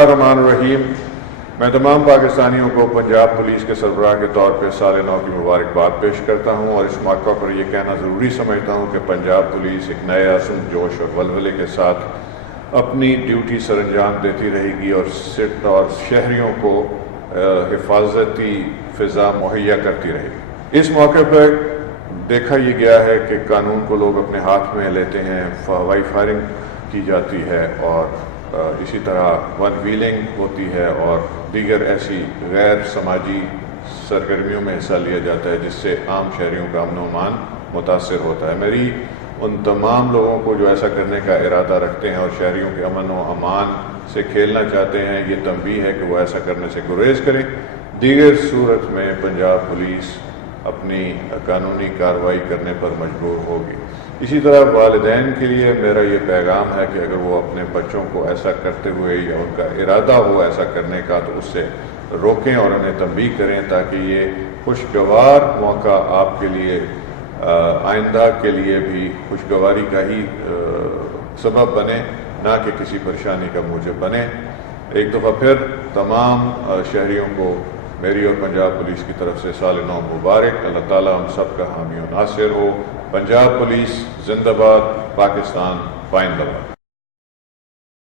اللہ الرحمن الرحیم۔ میں تمام پاکستانیوں کو پنجاب پولیس کے سربراہ کے طور پہ سال نو کی مبارکباد پیش کرتا ہوں، اور اس موقع پر یہ کہنا ضروری سمجھتا ہوں کہ پنجاب پولیس ایک نئے عزم، جوش اور ولولے کے ساتھ اپنی ڈیوٹی سر انجام دیتی رہے گی اور شہریوں کو حفاظتی فضا مہیا کرتی رہے گی۔ اس موقع پر دیکھا یہ گیا ہے کہ قانون کو لوگ اپنے ہاتھ میں لیتے ہیں، ہوائی فائرنگ کی جاتی ہے، اور اسی طرح ون ویلنگ ہوتی ہے اور دیگر ایسی غیر سماجی سرگرمیوں میں حصہ لیا جاتا ہے جس سے عام شہریوں کا امن و امان متاثر ہوتا ہے۔ میری ان تمام لوگوں کو جو ایسا کرنے کا ارادہ رکھتے ہیں اور شہریوں کے امن و امان سے کھیلنا چاہتے ہیں، یہ تنبیہ ہے کہ وہ ایسا کرنے سے گریز کریں۔ دیگر صورت میں پنجاب پولیس اپنی قانونی کارروائی کرنے پر مجبور ہوگی۔ اسی طرح والدین کے لیے میرا یہ پیغام ہے کہ اگر وہ اپنے بچوں کو ایسا کرتے ہوئے یا ان کا ارادہ ہو ایسا کرنے کا تو اس سے روکیں اور انہیں تنبیہ کریں، تاکہ یہ خوشگوار موقع آپ کے لیے آئندہ کے لیے بھی خوشگواری کا ہی سبب بنے، نہ کہ کسی پریشانی کا موجب بنے۔ ایک دفعہ پھر تمام شہریوں کو میری اور پنجاب پولیس کی طرف سے سال نو مبارک۔ اللہ تعالیٰ ہم سب کا حامی و ناصر ہو۔ پنجاب پولیس زندہ باد، پاکستان پائندہ باد۔